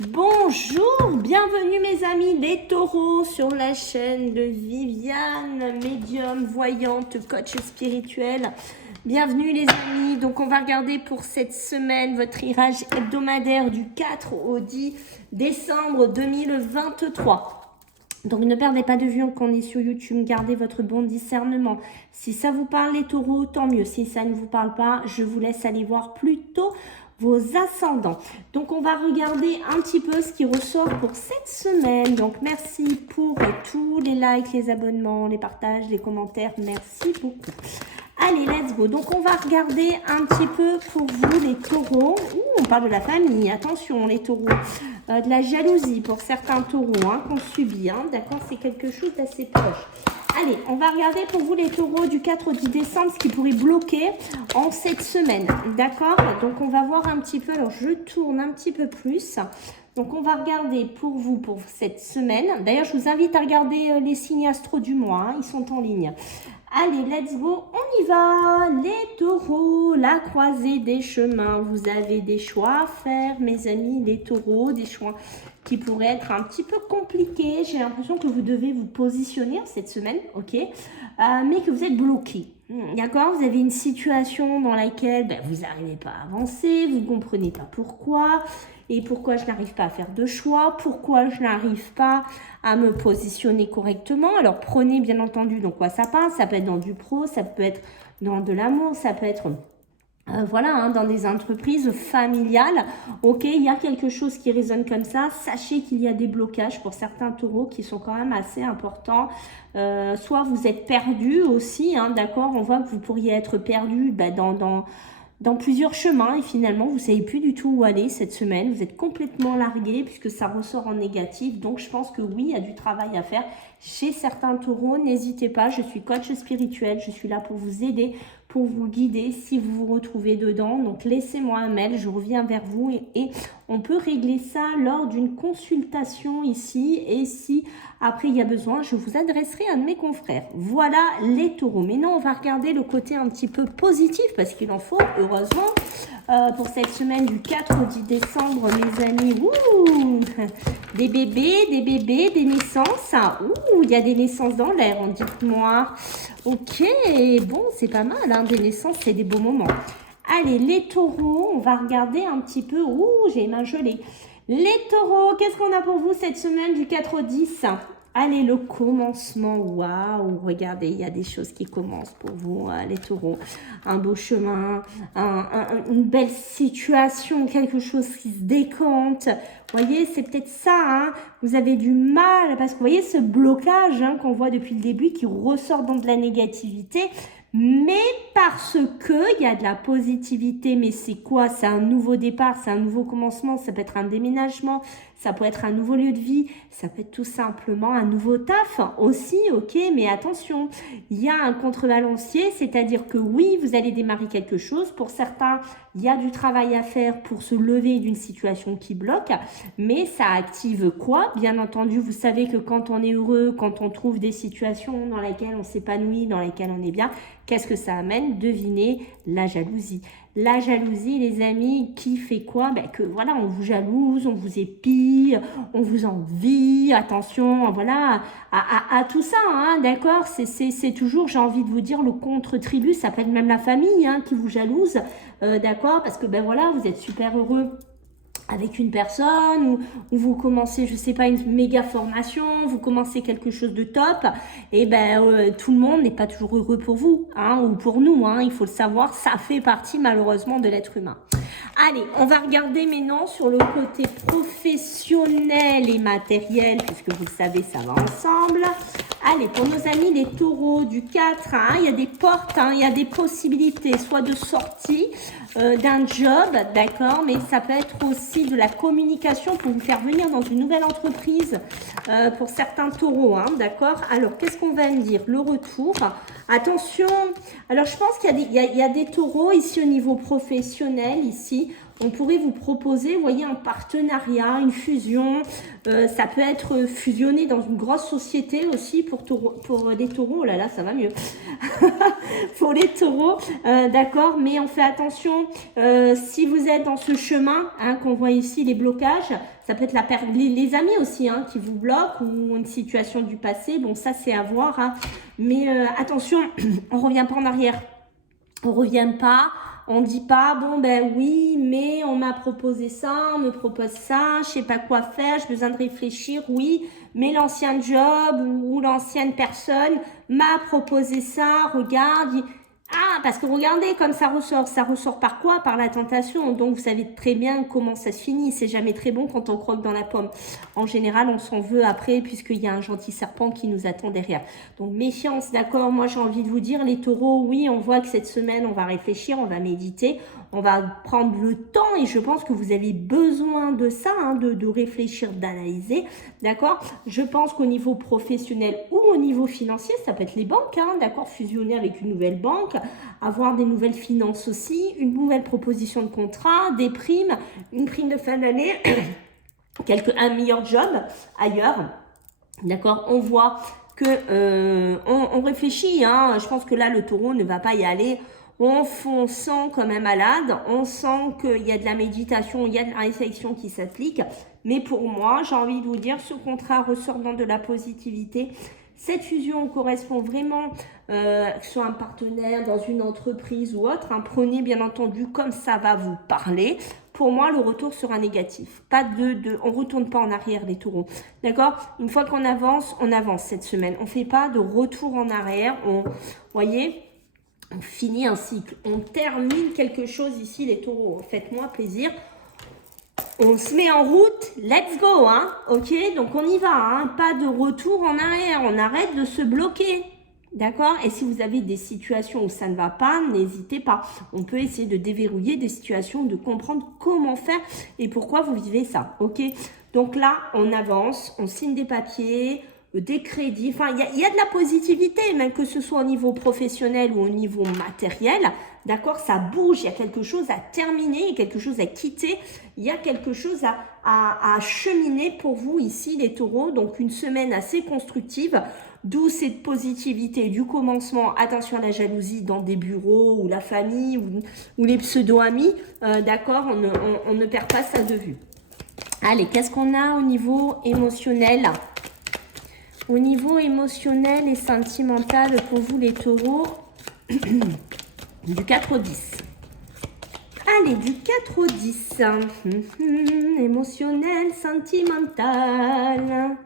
Bonjour, bienvenue mes amis les taureaux sur la chaîne de Viviane, médium, voyante, coach spirituel. Bienvenue les amis, donc on va regarder pour cette semaine votre tirage hebdomadaire du 4 au 10 décembre 2023. Donc ne perdez pas de vue qu'on est sur YouTube, gardez votre bon discernement. Si ça vous parle les taureaux, tant mieux. Si ça ne vous parle pas, je vous laisse aller voir plutôt vos ascendants. Donc on va regarder un petit peu ce qui ressort pour cette semaine. Donc merci pour tous les likes, les abonnements, les partages, les commentaires. Merci beaucoup. Allez, let's go. Donc, on va regarder un petit peu pour vous, les taureaux. On parle de la famille. Attention, les taureaux. De la jalousie pour certains taureaux qu'on subit. D'accord, c'est quelque chose d'assez proche. Allez, on va regarder pour vous, les taureaux, du 4 au 10 décembre, ce qui pourrait bloquer en cette semaine. D'accord, donc on va voir un petit peu. Alors, je tourne un petit peu plus. Donc, on va regarder pour vous, pour cette semaine. D'ailleurs, je vous invite à regarder les signes astro du mois. Ils sont en ligne. Allez, let's go, on y va. Les taureaux, la croisée des chemins. Vous avez des choix à faire, mes amis, les taureaux. Des choix qui pourraient être un petit peu compliqués. J'ai l'impression que vous devez vous positionner cette semaine, ok, mais que vous êtes bloqué. D'accord, vous avez une situation dans laquelle vous n'arrivez pas à avancer, vous ne comprenez pas pourquoi. Et pourquoi je n'arrive pas à faire de choix, pourquoi je n'arrive pas à me positionner correctement. Alors prenez bien entendu dans quoi ça passe, ça peut être dans du pro, ça peut être dans de l'amour, ça peut être dans des entreprises familiales. Ok, il y a quelque chose qui résonne comme ça. Sachez qu'il y a des blocages pour certains taureaux qui sont quand même assez importants. Soit vous êtes perdu aussi, d'accord, on voit que vous pourriez être perdu dans plusieurs chemins et finalement vous ne savez plus du tout où aller cette semaine, vous êtes complètement largué puisque ça ressort en négatif. Donc je pense que oui, il y a du travail à faire chez certains taureaux. N'hésitez pas, je suis coach spirituel, je suis là pour vous aider, pour vous guider si vous vous retrouvez dedans. Donc laissez-moi un mail, je reviens vers vous et on peut régler ça lors d'une consultation ici. Et si après il y a besoin, je vous adresserai à un de mes confrères. Voilà les taureaux. Maintenant on va regarder le côté un petit peu positif parce qu'il en faut, heureusement, pour cette semaine du 4 au 10 décembre, mes amis. Ouh, des bébés, des naissances. Ouh, il y a des naissances dans l'air, dites-moi. Ok, bon, c'est pas mal, des naissances, c'est des beaux moments. Allez, les taureaux, on va regarder un petit peu. Ouh, j'ai les mains gelées. Les taureaux, qu'est-ce qu'on a pour vous cette semaine du 4 au 10 ? Allez, le commencement, waouh, regardez, il y a des choses qui commencent pour vous, les taureaux. Un beau chemin, une belle situation, quelque chose qui se décante. Vous voyez, c'est peut-être ça, vous avez du mal, parce que vous voyez ce blocage qu'on voit depuis le début qui ressort dans de la négativité. Mais parce que il y a de la positivité, mais c'est quoi? C'est un nouveau départ, c'est un nouveau commencement, ça peut être un déménagement, ça peut être un nouveau lieu de vie, ça peut être tout simplement un nouveau taf aussi, ok? Mais attention, il y a un contrebalancier, c'est-à-dire que oui, vous allez démarrer quelque chose. Pour certains, il y a du travail à faire pour se lever d'une situation qui bloque, mais ça active quoi? Bien entendu, vous savez que quand on est heureux, quand on trouve des situations dans lesquelles on s'épanouit, dans lesquelles on est bien, qu'est-ce que ça amène? Devinez, la jalousie. La jalousie, les amis, qui fait quoi? Que voilà, on vous jalouse, on vous épie, on vous envie, attention, voilà, à tout ça, d'accord? C'est toujours, j'ai envie de vous dire, le contre-tribu, ça peut être même la famille qui vous jalouse, d'accord? Parce que voilà, vous êtes super heureux avec une personne, ou vous commencez, je sais pas, une méga formation, vous commencez quelque chose de top, et tout le monde n'est pas toujours heureux pour vous, ou pour nous, il faut le savoir, ça fait partie malheureusement de l'être humain. Allez, on va regarder maintenant sur le côté professionnel et matériel, puisque vous le savez, ça va ensemble. Allez, pour nos amis les taureaux du 4, il y a des portes, il y a des possibilités, soit de sortie d'un job, d'accord, mais ça peut être aussi de la communication pour vous faire venir dans une nouvelle entreprise pour certains taureaux, d'accord. Alors, qu'est-ce qu'on va me dire? Le retour, attention, alors je pense qu'il y a des taureaux ici au niveau professionnel, ici, on pourrait vous proposer, vous voyez, un partenariat, une fusion. Ça peut être fusionné dans une grosse société aussi pour les taureaux. Oh là là, ça va mieux. Pour les taureaux, d'accord. Mais on fait attention, si vous êtes dans ce chemin, hein, qu'on voit ici, les blocages, ça peut être les amis aussi, hein, qui vous bloquent ou une situation du passé. Bon, ça, c'est à voir. Hein. Mais attention, on ne revient pas en arrière. On ne revient pas. On ne dit pas, bon, ben oui, mais on m'a proposé ça, on me propose ça, je ne sais pas quoi faire, j'ai besoin de réfléchir, oui, mais l'ancien job ou l'ancienne personne m'a proposé ça, regarde. Ah, parce que regardez comme ça ressort par quoi? Par la tentation. Donc vous savez très bien comment ça se finit. C'est jamais très bon quand on croque dans la pomme. En général, on s'en veut après puisqu'il y a un gentil serpent qui nous attend derrière. Donc méfiance, d'accord? Moi j'ai envie de vous dire, les taureaux, oui, on voit que cette semaine, on va réfléchir, on va méditer, on va prendre le temps et je pense que vous avez besoin de ça, hein, de réfléchir, d'analyser, d'accord? Je pense qu'au niveau professionnel ou au niveau financier, ça peut être les banques, hein, d'accord? Fusionner avec une nouvelle banque, avoir des nouvelles finances aussi, une nouvelle proposition de contrat, des primes, une prime de fin d'année, un meilleur job ailleurs, d'accord? On voit que on réfléchit, hein. Je pense que là, le taureau ne va pas y aller on sent comme un malade, on sent qu'il y a de la méditation, il y a de la réflexion qui s'applique. Mais pour moi, j'ai envie de vous dire, ce contrat ressortant de la positivité, cette fusion correspond vraiment, que ce soit un partenaire dans une entreprise ou autre, hein, prenez bien entendu comme ça va vous parler. Pour moi, le retour sera négatif. Pas on ne retourne pas en arrière les taureaux. D'accord? Une fois qu'on avance, on avance cette semaine. On ne fait pas de retour en arrière. Voyez, on finit un cycle. On termine quelque chose ici, les taureaux. Faites-moi plaisir. On se met en route, let's go, hein, ok? Donc on y va, hein, pas de retour en arrière, on arrête de se bloquer, d'accord? Et si vous avez des situations où ça ne va pas, n'hésitez pas. On peut essayer de déverrouiller des situations, de comprendre comment faire et pourquoi vous vivez ça, ok? Donc là, on avance, on signe des papiers, des crédits, enfin il y a de la positivité, même que ce soit au niveau professionnel ou au niveau matériel, d'accord, ça bouge, il y a quelque chose à terminer, il y a quelque chose à quitter, il y a quelque chose à cheminer pour vous ici les taureaux, donc une semaine assez constructive, d'où cette positivité du commencement, attention à la jalousie dans des bureaux ou la famille ou les pseudo-amis, d'accord, on ne perd pas ça de vue. Allez, qu'est-ce qu'on a au niveau émotionnel ? Au niveau émotionnel et sentimental pour vous les taureaux, du 4 au 10. Allez, du 4 au 10. Émotionnel, sentimental.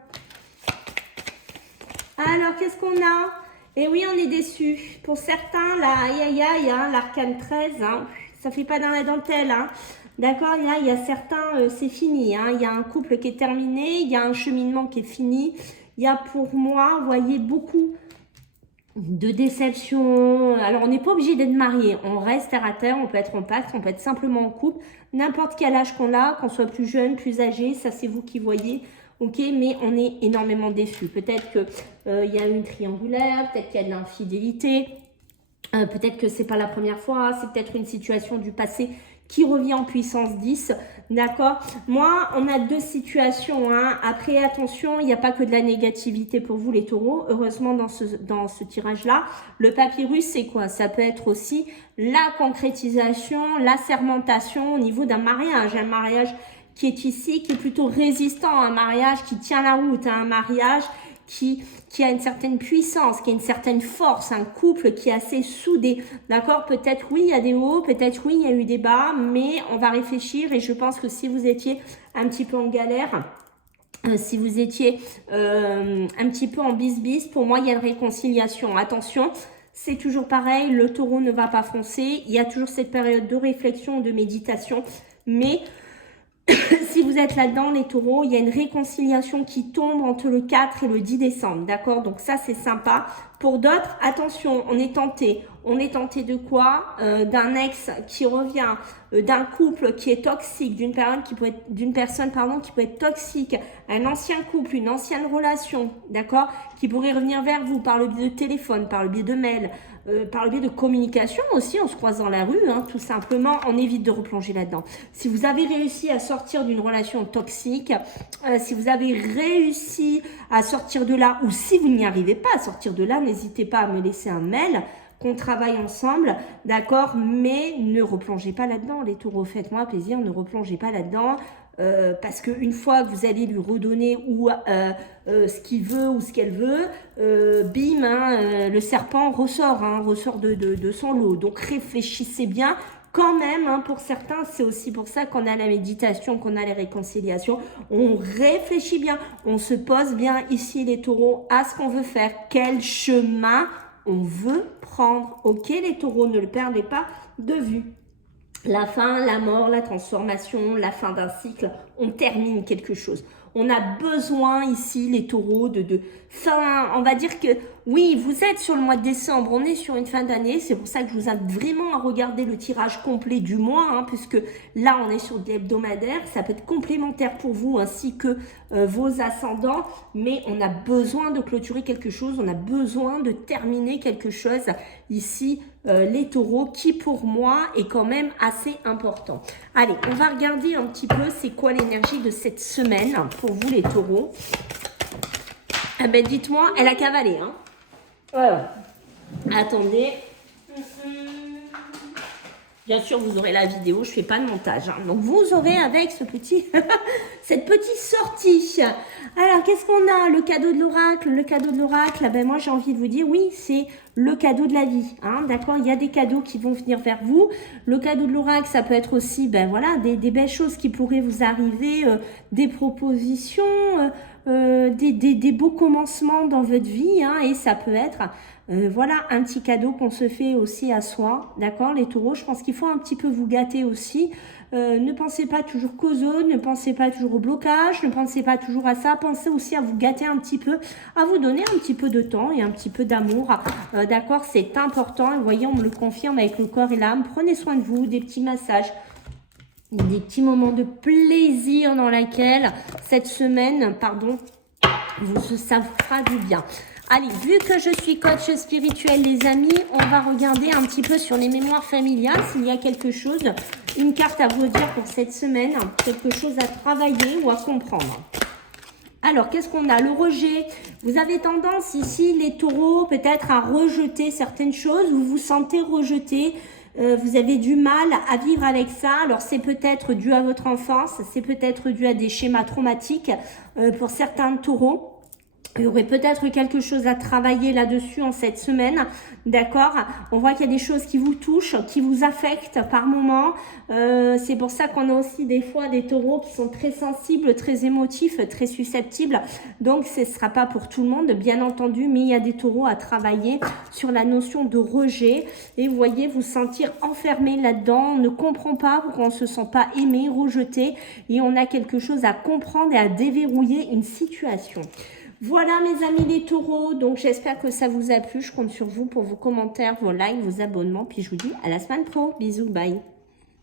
Alors, qu'est-ce qu'on a? Eh oui, on est déçus. Pour certains, là, aïe, hein, l'arcane 13, hein, ça fait pas dans la dentelle, hein. D'accord, il y a certains, c'est fini, hein. Il y a un couple qui est terminé, il y a un cheminement qui est fini. Il y a pour moi, vous voyez, beaucoup de déceptions. Alors, on n'est pas obligé d'être marié. On reste terre à terre, on peut être en pacte, on peut être simplement en couple. N'importe quel âge qu'on a, qu'on soit plus jeune, plus âgé, ça c'est vous qui voyez. Ok, mais on est énormément déçus. Peut-être qu'il y a une triangulaire, peut-être qu'il y a de l'infidélité. Peut-être que c'est pas la première fois, c'est peut-être une situation du passé qui revient en puissance 10, d'accord? Moi, on a deux situations, hein. Après, attention, il n'y a pas que de la négativité pour vous, les taureaux. Heureusement, dans ce tirage-là, le papyrus, c'est quoi? Ça peut être aussi la concrétisation, la sermentation au niveau d'un mariage. Un mariage qui est ici, qui est plutôt résistant, un mariage qui tient la route, un mariage qui a une certaine puissance, qui a une certaine force, un couple qui est assez soudé, d'accord? Peut-être oui, il y a des hauts, peut-être oui, il y a eu des bas, mais on va réfléchir et je pense que si vous étiez un petit peu en galère, si vous étiez un petit peu en bis-bis, pour moi, il y a une réconciliation. Attention, c'est toujours pareil, le taureau ne va pas foncer, il y a toujours cette période de réflexion, de méditation, mais si vous êtes là-dedans, les taureaux, il y a une réconciliation qui tombe entre le 4 et le 10 décembre, d'accord? Donc ça, c'est sympa. Pour d'autres, attention, on est tenté. On est tenté de quoi? D'un ex qui revient, d'un couple qui est toxique, d'une personne qui peut être toxique, un ancien couple, une ancienne relation, d'accord, qui pourrait revenir vers vous par le biais de téléphone, par le biais de mail, par le biais de communication aussi, on se croise dans la rue, hein, tout simplement, on évite de replonger là-dedans. Si vous avez réussi à sortir d'une relation toxique, si vous avez réussi à sortir de là, ou si vous n'y arrivez pas à sortir de là, n'hésitez pas à me laisser un mail, qu'on travaille ensemble, d'accord, mais ne replongez pas là-dedans, les taureaux, faites-moi plaisir, ne replongez pas là-dedans, parce qu'une fois que vous allez lui redonner ce qu'il veut ou ce qu'elle veut, bim, hein, le serpent ressort, hein, ressort de son lot. Donc réfléchissez bien. Quand même, hein, pour certains, c'est aussi pour ça qu'on a la méditation, qu'on a les réconciliations. On réfléchit bien, on se pose bien ici les taureaux à ce qu'on veut faire, quel chemin on veut prendre. Ok les taureaux, ne le perdez pas de vue. La fin, la mort, la transformation, la fin d'un cycle, on termine quelque chose. On a besoin ici, les taureaux, de fin. On va dire que oui, vous êtes sur le mois de décembre, on est sur une fin d'année. C'est pour ça que je vous invite vraiment à regarder le tirage complet du mois, hein, puisque là, on est sur des hebdomadaires. Ça peut être complémentaire pour vous ainsi que vos ascendants. Mais on a besoin de clôturer quelque chose, on a besoin de terminer quelque chose ici, les taureaux, qui pour moi est quand même assez important. Allez, on va regarder un petit peu c'est quoi l'énergie de cette semaine pour vous les taureaux. Ah ben dites-moi, elle a cavalé, hein. Voilà. Attendez. Bien sûr, vous aurez la vidéo, je ne fais pas de montage. Hein. Donc, vous aurez avec ce cette petite sortie. Alors, qu'est-ce qu'on a? Le cadeau de l'oracle. Le cadeau de l'oracle, ben moi, j'ai envie de vous dire, oui, c'est le cadeau de la vie. Hein, d'accord? Il y a des cadeaux qui vont venir vers vous. Le cadeau de l'oracle, ça peut être aussi, ben voilà, des belles choses qui pourraient vous arriver, des propositions, des beaux commencements dans votre vie. Hein, et ça peut être... voilà un petit cadeau qu'on se fait aussi à soi, d'accord les taureaux, je pense qu'il faut un petit peu vous gâter aussi, ne pensez pas toujours qu'aux autres, ne pensez pas toujours au blocage, ne pensez pas toujours à ça, pensez aussi à vous gâter un petit peu, à vous donner un petit peu de temps et un petit peu d'amour, d'accord, c'est important, et vous voyez on me le confirme avec le corps et l'âme, prenez soin de vous, des petits massages, des petits moments de plaisir dans laquelle cette semaine, ça vous fera du bien. Allez, vu que je suis coach spirituel, les amis, on va regarder un petit peu sur les mémoires familiales, s'il y a quelque chose, une carte à vous dire pour cette semaine, quelque chose à travailler ou à comprendre. Alors, qu'est-ce qu'on a? Le rejet. Vous avez tendance ici, les taureaux, peut-être à rejeter certaines choses, vous vous sentez rejeté. Vous avez du mal à vivre avec ça. Alors, c'est peut-être dû à votre enfance, c'est peut-être dû à des schémas traumatiques pour certains taureaux. Il y aurait peut-être quelque chose à travailler là-dessus en cette semaine, d'accord? On voit qu'il y a des choses qui vous touchent, qui vous affectent par moment. C'est pour ça qu'on a aussi des fois des taureaux qui sont très sensibles, très émotifs, très susceptibles. Donc, ce ne sera pas pour tout le monde, bien entendu, mais il y a des taureaux à travailler sur la notion de rejet. Et vous voyez, vous sentir enfermé là-dedans, on ne comprend pas pourquoi on ne se sent pas aimé, rejeté. Et on a quelque chose à comprendre et à déverrouiller une situation. Voilà mes amis les taureaux, donc j'espère que ça vous a plu, je compte sur vous pour vos commentaires, vos likes, vos abonnements, puis je vous dis à la semaine pro, bisous, bye.